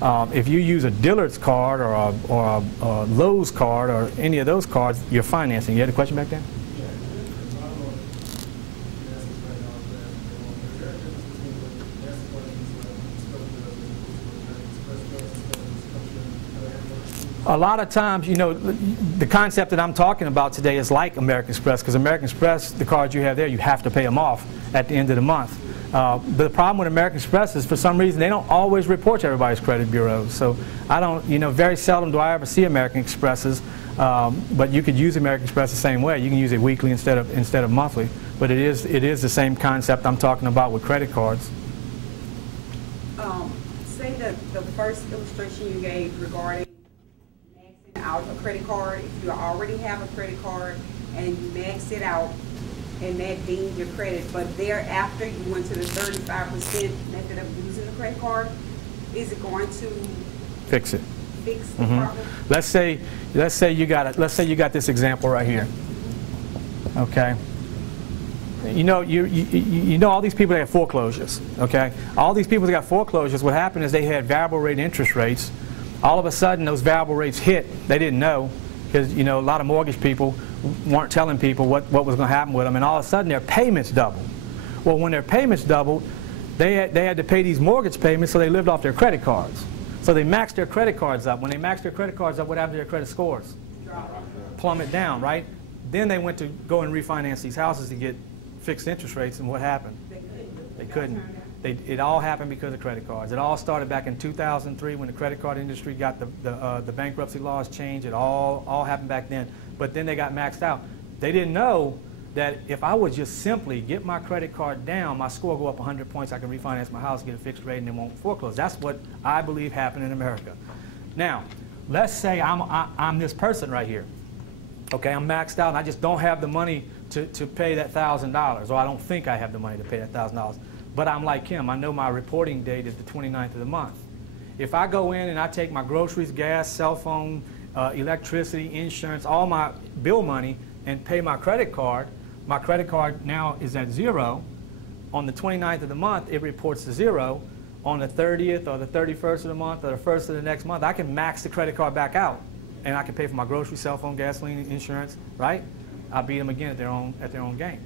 If you use a Dillard's card or a Lowe's card or any of those cards, you're financing. You had a question back there? A lot of times, you know, the concept that I'm talking about today is like American Express, because American Express, the cards you have there, you have to pay them off at the end of the month. The problem with American Express is, for some reason, they don't always report to everybody's credit bureaus. So I don't, you know, very seldom do I ever see American Expresses, but you could use American Express the same way. You can use it weekly instead of monthly, but it is the same concept I'm talking about with credit cards. Say that the first illustration you gave regarding out a credit card, if you already have a credit card and you maxed it out and that deemed your credit, but thereafter you went to the 35% method of using the credit card, is it going to fix it? Fix the problem? Let's say you got this example right here. Okay. You know all these people that have foreclosures. Okay. All these people that got foreclosures, what happened is they had variable rate interest rates. All of a sudden, those variable rates hit. They didn't know, because a lot of mortgage people weren't telling people what was going to happen with them, and all of a sudden their payments doubled. Well, when their payments doubled, they had to pay these mortgage payments, so they lived off their credit cards. So they maxed their credit cards up. When they maxed their credit cards up, what happened to their credit scores? Plummet down, right? Then they went to go and refinance these houses to get fixed interest rates, and what happened? They couldn't. It all happened because of credit cards. It all started back in 2003 when the credit card industry got the bankruptcy laws changed. It all happened back then. But then they got maxed out. They didn't know that if I would just simply get my credit card down, my score will go up 100 points, I can refinance my house, get a fixed rate, and it won't foreclose. That's what I believe happened in America. Now, let's say I'm this person right here. Okay, I'm maxed out and I just don't have the money to pay that $1,000, or I don't think I have the money to pay that $1,000. But I'm like him. I know my reporting date is the 29th of the month. If I go in and I take my groceries, gas, cell phone, electricity, insurance, all my bill money, and pay my credit card now is at 0. On the 29th of the month, it reports to 0. On the 30th or the 31st of the month or the 1st of the next month, I can max the credit card back out, and I can pay for my groceries, cell phone, gasoline, insurance, right? I beat them again at their own game.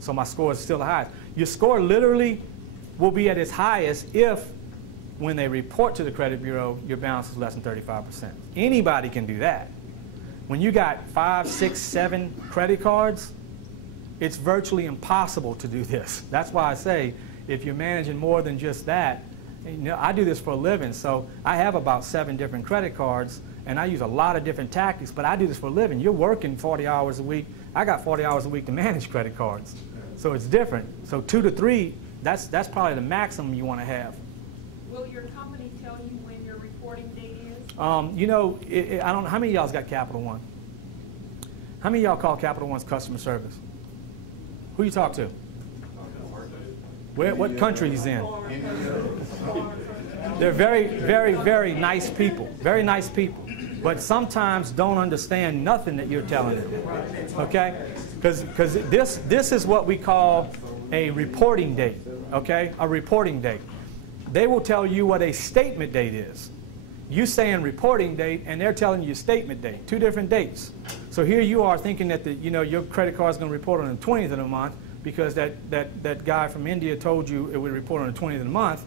So my score is still the highest. Your score literally will be at its highest if, when they report to the credit bureau, your balance is less than 35%. Anybody can do that. When you got 5, 6, 7 credit cards, it's virtually impossible to do this. That's why I say, if you're managing more than just that, I do this for a living, so I have about 7 different credit cards, and I use a lot of different tactics, but I do this for a living. You're working 40 hours a week. I got 40 hours a week to manage credit cards. So it's different. So 2 to 3, that's probably the maximum you want to have. Will your company tell you when your reporting date is? I don't know, how many of y'all's got Capital One? How many of y'all call Capital One's customer service? Who you talk to? What country he's in? They're very, very, very nice people. Very nice people. But sometimes don't understand nothing that you're telling them. Okay? Because this is what we call a reporting date. Okay? A reporting date. They will tell you what a statement date is. You saying reporting date, and they're telling you statement date. 2 different dates. So here you are thinking that your credit card is going to report on the 20th of the month because that guy from India told you it would report on the 20th of the month,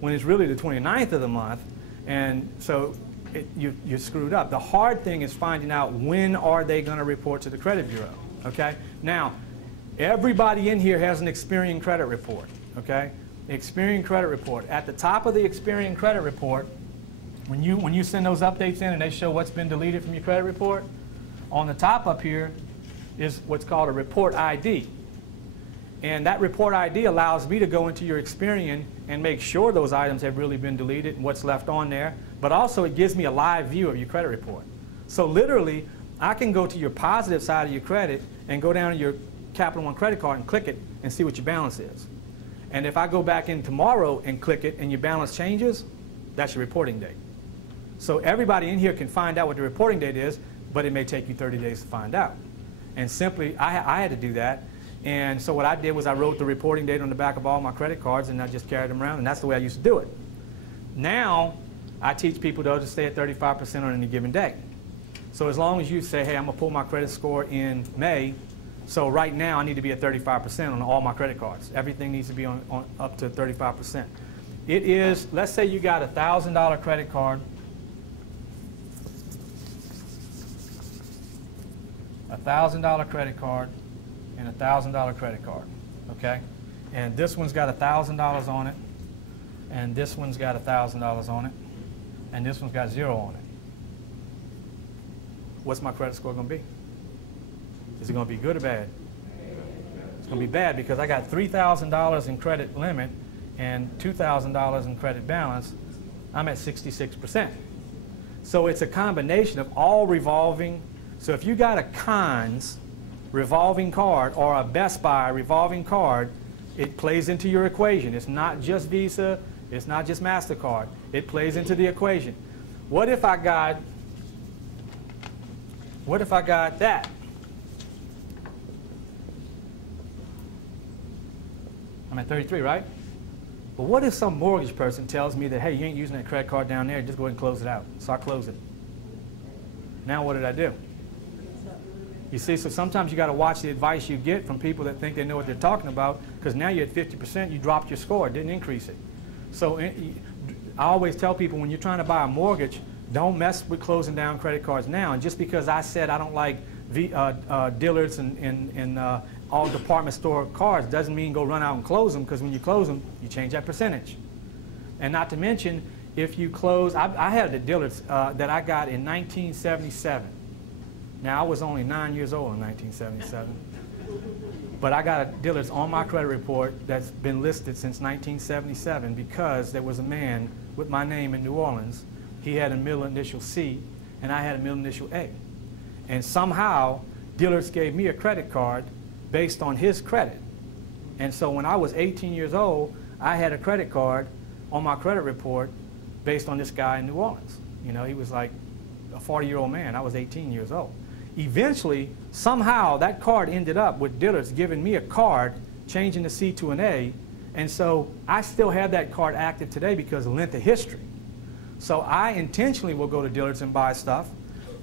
when it's really the 29th of the month, and so you're screwed up. The hard thing is finding out when are they going to report to the credit bureau. Okay? Now, everybody in here has an Experian credit report. Okay? Experian credit report. At the top of the Experian credit report, when you send those updates in and they show what's been deleted from your credit report, on the top up here is what's called a report ID. And that report ID allows me to go into your Experian and make sure those items have really been deleted and what's left on there. But also it gives me a live view of your credit report. So literally, I can go to your positive side of your credit and go down to your Capital One credit card and click it and see what your balance is. And if I go back in tomorrow and click it and your balance changes, that's your reporting date. So everybody in here can find out what the reporting date is, but it may take you 30 days to find out. And simply, I had to do that. And so what I did was I wrote the reporting date on the back of all my credit cards, and I just carried them around, and that's the way I used to do it. Now, I teach people though to stay at 35% on any given day. So as long as you say, hey, I'm going to pull my credit score in May, so right now I need to be at 35% on all my credit cards. Everything needs to be on up to 35%. It is, let's say you got a $1,000 credit card, a $1,000 credit card, and a $1,000 credit card, okay? And this one's got $1,000 on it, and this one's got $1,000 on it, and this one's got 0 on it. What's my credit score going to be? Is it going to be good or bad? It's going to be bad because I got $3,000 in credit limit and $2,000 in credit balance. I'm at 66%. So it's a combination of all revolving. So if you got a Conn's revolving card or a Best Buy revolving card, it plays into your equation. It's not just Visa. It's not just MasterCard. It plays into the equation. What if I got that? I'm at 33, right? But what if some mortgage person tells me that, hey, you ain't using that credit card down there, just go ahead and close it out. So I close it. Now what did I do? You see, so sometimes you got to watch the advice you get from people that think they know what they're talking about, because now you're at 50%, you dropped your score, didn't increase it. So I always tell people when you're trying to buy a mortgage, don't mess with closing down credit cards now. And just because I said I don't like Dillard's and all department store cards doesn't mean go run out and close them, because when you close them, you change that percentage. And not to mention, if you close, I had a Dillard's that I got in 1977. Now, I was only 9 years old in 1977. But I got a Dillard's on my credit report that's been listed since 1977 because there was a man with my name in New Orleans. He had a middle initial C, and I had a middle initial A. And somehow, Dillard's gave me a credit card based on his credit. And so when I was 18 years old, I had a credit card on my credit report based on this guy in New Orleans. You know, he was like a 40-year-old man. I was 18 years old. Eventually, somehow, that card ended up with Dillard's giving me a card, changing the C to an A, and so I still have that card active today because of length of history. So I intentionally will go to Dillard's and buy stuff,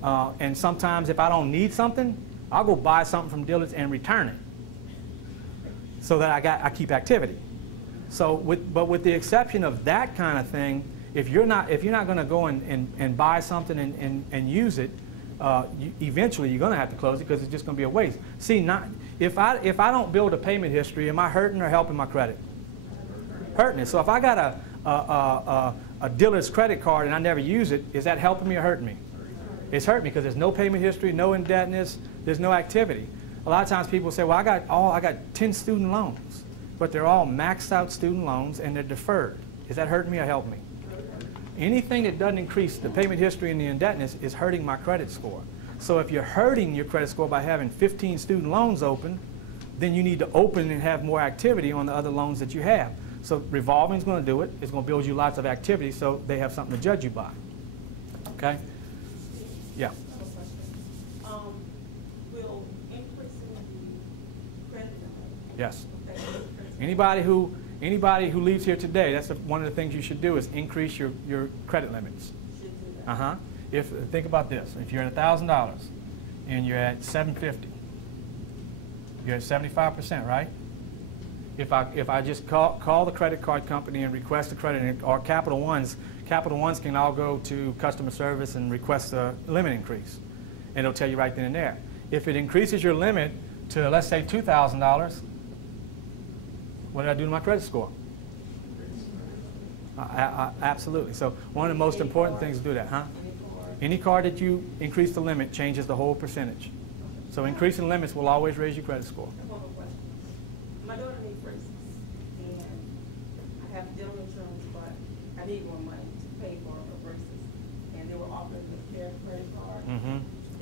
and sometimes if I don't need something, I'll go buy something from Dillard's and return it, so that I keep activity. So, but with the exception of that kind of thing, if you're not going to go and buy something and use it, eventually you're going to have to close it because it's just going to be a waste. See, if I don't build a payment history, am I hurting or helping my credit? Hurting it. So if I got a Dillard's credit card and I never use it, is that helping me or hurting me? It's hurting me because there's no payment history, no indebtedness, there's no activity. A lot of times people say, well, I got 10 student loans, but they're all maxed out student loans and they're deferred. Is that hurting me or helping me? Anything that doesn't increase the payment history and the indebtedness is hurting my credit score. So if you're hurting your credit score by having 15 student loans open, then you need to open and have more activity on the other loans that you have. So revolving is going to do it. It's going to build you lots of activity so they have something to judge you by. Okay? Yeah. Will increasing the credit limit? Yes. Anybody who leaves here today, that's one of the things you should do is increase your credit limits. Should do that. Think about this. If you're at $1,000 and you're at $750, you're at 75%, right? If I just call the credit card company and request a credit, or Capital Ones can all go to customer service and request a limit increase, and it'll tell you right then and there. If it increases your limit to, let's say, $2,000, what did I do to my credit score? Absolutely. So one of the most important things to do that, huh? Any card that you increase the limit changes the whole percentage. So increasing limits will always raise your credit score. One more question. My daughter needs braces, and I have dental insurance, but I need more money to pay for her braces. And they were offering the care credit card. That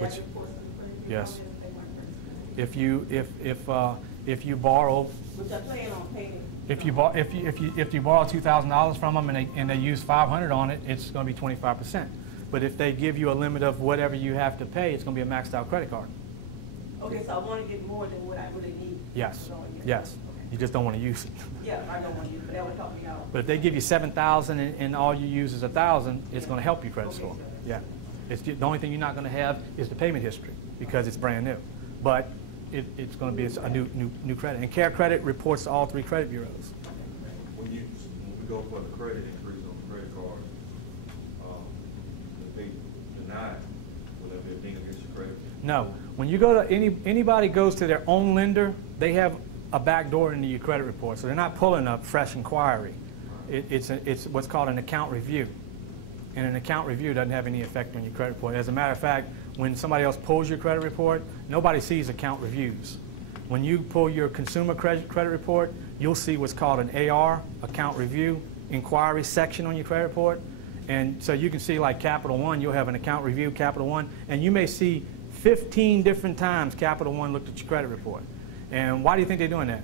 Which, enforces the credit card. yes. Pay my braces. If you borrow, Which I plan on paying. if you borrow $2,000 from them and they use $500 on it, it's going to be 25%. But if they give you a limit of whatever you have to pay, it's going to be a maxed out credit card. Okay, so I want to get more than what I really need. Yes. So, yeah. Yes. Okay. You just don't want to use it. Yeah, I don't want to use it, but that would help me out. But if they give you $7,000 and all you use is $1,000, it's going to help your credit score. Yeah. The only thing you're not going to have is the payment history because it's brand new. But it's going to be a new credit. And Care Credit reports to all 3 credit bureaus. When we go for the credit increase on the credit card, if they deny it, will there be a thing against your credit? No. When you go to anybody goes to their own lender, they have a back door into your credit report. So they're not pulling up fresh inquiry. It's what's called an account review. And an account review doesn't have any effect on your credit report. As a matter of fact, when somebody else pulls your credit report, nobody sees account reviews. When you pull your consumer credit report, you'll see what's called an AR, account review, inquiry section on your credit report. And so you can see like Capital One, you'll have an account review, Capital One, and you may see 15 different times Capital One looked at your credit report. And why do you think they're doing that?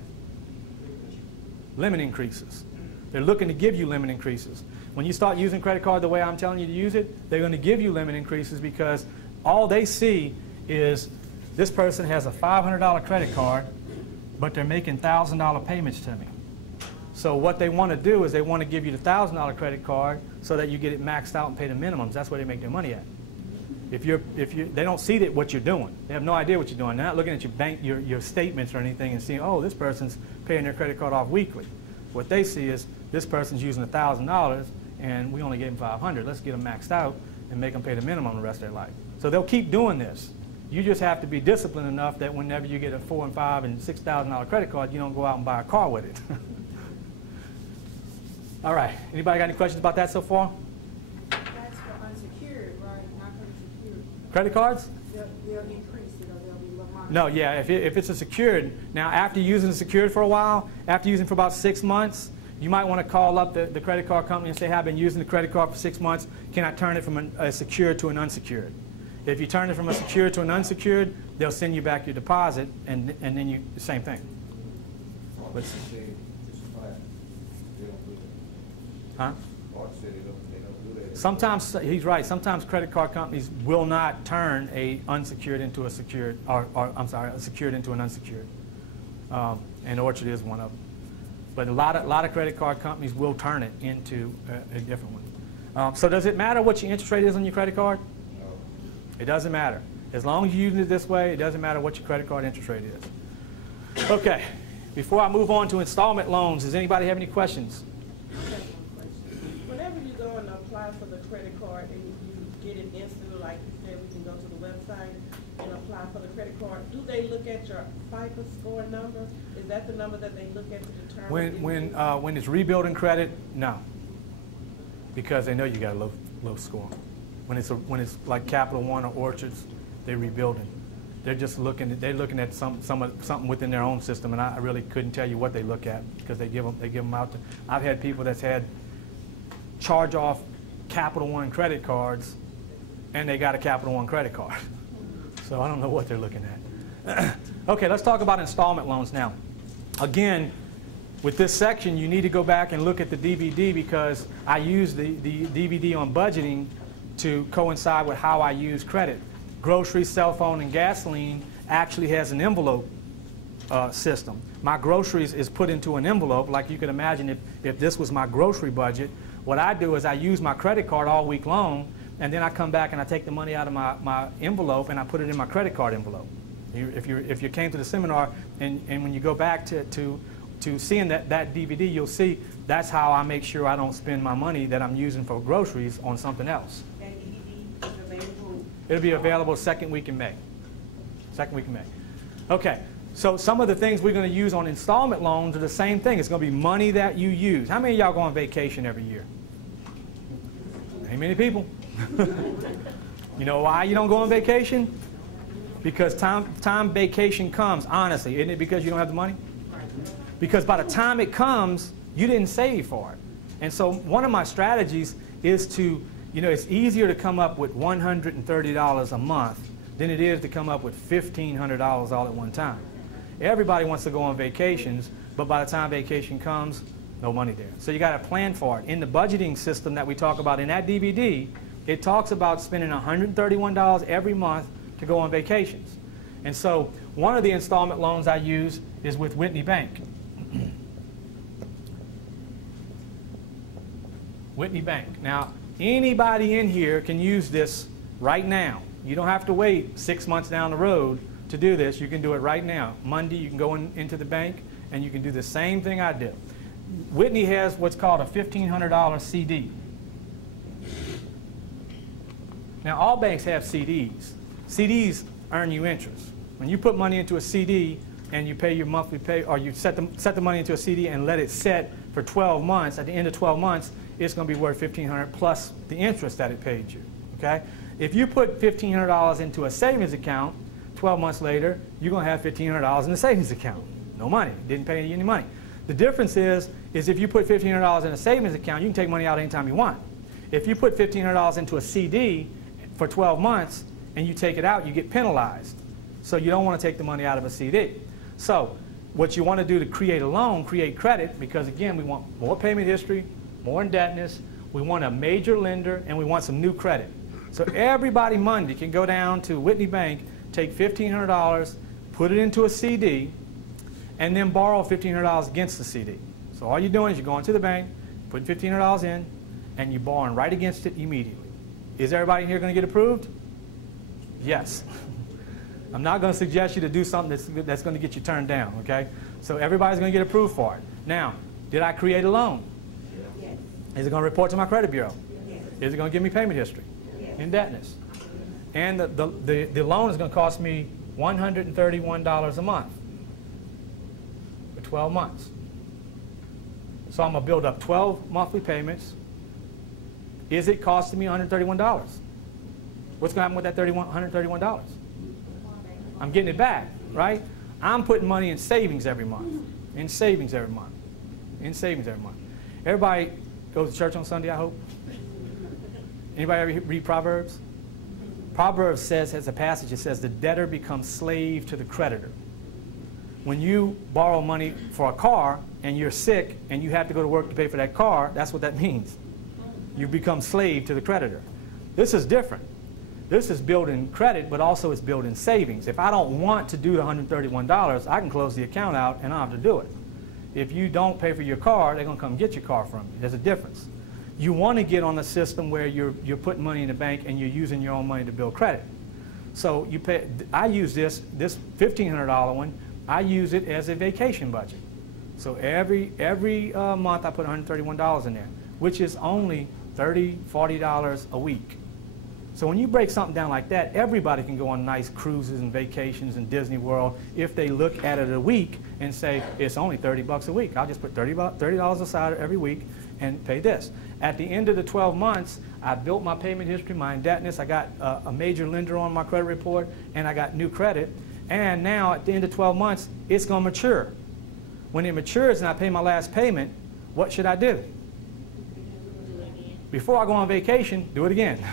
Limit increases. They're looking to give you limit increases. When you start using credit card the way I'm telling you to use it, they're going to give you limit increases because all they see is this person has a $500 credit card, but they're making $1,000 payments to me. So what they want to do is they want to give you the $1,000 credit card so that you get it maxed out and pay the minimums. That's where they make their money at. They don't see what you're doing. They have no idea what you're doing. They're not looking at your bank, your statements or anything and seeing, oh, this person's paying their credit card off weekly. What they see is this person's using $1,000 and we only gave them $500. Let's get them maxed out and make them pay the minimum the rest of their life. So they'll keep doing this. You just have to be disciplined enough that whenever you get a $4,000 and $5,000 and $6,000 credit card, you don't go out and buy a car with it. All right. Anybody got any questions about that so far? That's for unsecured, right? Not for secured. Credit cards? They'll increase it or they'll be lower. No, yeah. If it's a secured, now after using the secured for a while, after using for about 6 months, you might want to call up the credit card company and say, hey, I've been using the credit card for 6 months. Can I turn it from a secured to an unsecured? If you turn it from a secured to an unsecured, they'll send you back your deposit, and then you the same thing. Huh? Sometimes he's right. Sometimes credit card companies will not turn a unsecured into a secured, or I'm sorry, a secured into an unsecured. And Orchard is one of them. But a lot of credit card companies will turn it into a different one. So does it matter what your interest rate is on your credit card? No. It doesn't matter. As long as you're using it this way, it doesn't matter what your credit card interest rate is. Okay. Before I move on to installment loans, does anybody have any questions? Whenever you go and apply for the credit card and you get it instantly, like you said, we can go to the website and apply for the credit card, do they look at your FICO score number? Is that the number that they look at to determine? When it's rebuilding credit, no, because they know you got a low score. When it's like Capital One or Orchards, they're rebuilding. They're just looking at something within their own system, and I really couldn't tell you what they look at because they give them out to. I've had people that's had charge off Capital One credit cards, and they got a Capital One credit card. So I don't know what they're looking at. Okay, let's talk about installment loans now. Again, with this section, you need to go back and look at the DVD because I use the DVD on budgeting to coincide with how I use credit. Grocery, cell phone, and gasoline actually has an envelope system. My groceries is put into an envelope, like you can imagine if this was my grocery budget. What I do is I use my credit card all week long, and then I come back and I take the money out of my envelope and I put it in my credit card envelope. If you came to the seminar and when you go back to seeing that DVD, you'll see that's how I make sure I don't spend my money that I'm using for groceries on something else. That DVD is available. It'll be available second week in May. Second week in May. Okay, so some of the things we're going to use on installment loans are the same thing. It's going to be money that you use. How many of y'all go on vacation every year? Ain't many people. You know why you don't go on vacation? Because time vacation comes, honestly. Isn't it because you don't have the money? Because by the time it comes, you didn't save for it. And so one of my strategies is to, it's easier to come up with $130 a month than it is to come up with $1,500 all at one time. Everybody wants to go on vacations, but by the time vacation comes, no money there. So you got to plan for it. In the budgeting system that we talk about in that DVD, it talks about spending $131 every month to go on vacations. And so one of the installment loans I use is with Whitney Bank. Whitney Bank. Now, anybody in here can use this right now. You don't have to wait 6 months down the road to do this. You can do it right now. Monday, you can go into the bank and you can do the same thing I did. Whitney has what's called a $1,500 CD. Now, all banks have CDs. CDs earn you interest. When you put money into a CD and you pay your monthly pay, or you set the money into a CD and let it set for 12 months, at the end of 12 months, it's going to be worth $1,500 plus the interest that it paid you. Okay? If you put $1,500 into a savings account, 12 months later, you're going to have $1,500 in the savings account. No money. Didn't pay you any money. The difference is if you put $1,500 in a savings account, you can take money out anytime you want. If you put $1,500 into a CD for 12 months and you take it out, you get penalized. So you don't want to take the money out of a CD. So what you want to do to create a loan, create credit, because again, we want more payment history, more indebtedness, we want a major lender, and we want some new credit. So everybody Monday can go down to Whitney Bank, take $1,500, put it into a CD, and then borrow $1,500 against the CD. So all you're doing is you're going to the bank, put $1,500 in, and you're borrowing right against it immediately. Is everybody here going to get approved? Yes. I'm not going to suggest you to do something that's going to get you turned down, okay? So everybody's going to get approved for it. Now, did I create a loan? Yes. Is it going to report to my credit bureau? Yes. Is it going to give me payment history? Yes. Indebtedness. And the loan is going to cost me $131 a month for 12 months. So I'm going to build up 12 monthly payments. Is it costing me $131? What's going to happen with that $131? I'm getting it back, right? I'm putting money in savings every month. In savings every month. In savings every month. Everybody goes to church on Sunday, I hope? Anybody ever read Proverbs? Proverbs says, as a passage, it says, the debtor becomes slave to the creditor. When you borrow money for a car and you're sick and you have to go to work to pay for that car, that's what that means. You become slave to the creditor. This is different. This is building credit, but also it's building savings. If I don't want to do the $131, I can close the account out and I don't have to do it. If you don't pay for your car, they're going to come get your car from you. There's a difference. You want to get on a system where you're putting money in the bank and you're using your own money to build credit. So you pay. I use this $1,500 one. I use it as a vacation budget. So every month I put $131 in there, which is only $30, $40 a week. So when you break something down like that, everybody can go on nice cruises and vacations in Disney World if they look at it a week and say, it's only 30 bucks a week. I'll just put $30 aside every week and pay this. At the end of the 12 months, I built my payment history, my indebtedness. I got a major lender on my credit report, and I got new credit. And now at the end of 12 months, it's going to mature. When it matures and I pay my last payment, what should I do? Before I go on vacation, do it again.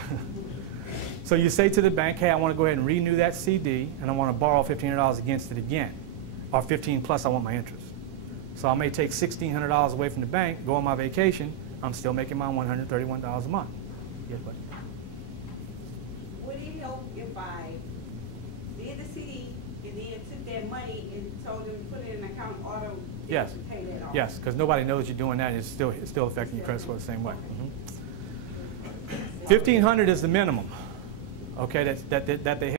So you say to the bank, hey, I want to go ahead and renew that CD, and I want to borrow $1,500 against it again. Or 15 plus I want my interest. So I may take $1,600 away from the bank, go on my vacation, I'm still making my $131 a month. Yes, buddy? Would it help if I did the CD and then took that money and told them to put it in an account auto Yes. to pay that off? Yes, because nobody knows you're doing that, and it's still affecting your credit score the same way. 1,500 is the minimum, okay, that they have.